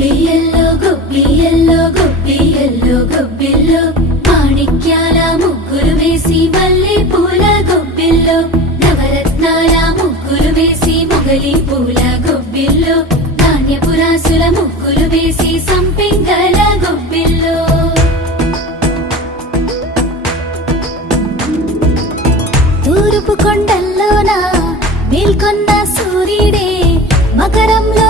గొబ్బియల్లో గొబ్బియల్లో గొబ్బియల్లో గొబ్బిల్లో మాణిక్యాల ముగ్గులు వేసి మల్లె పూల గొబ్బిల్లో నవరత్నాల ముగ్గులు వేసి మొగలి పూల గొబ్బిల్లో ధాన్యపురాసుల ముగ్గులు వేసి సంపెంగల గొబ్బిల్లో తూర్పు కొండల్లోన మేల్కొన్న సూర్యుడే మకరంలో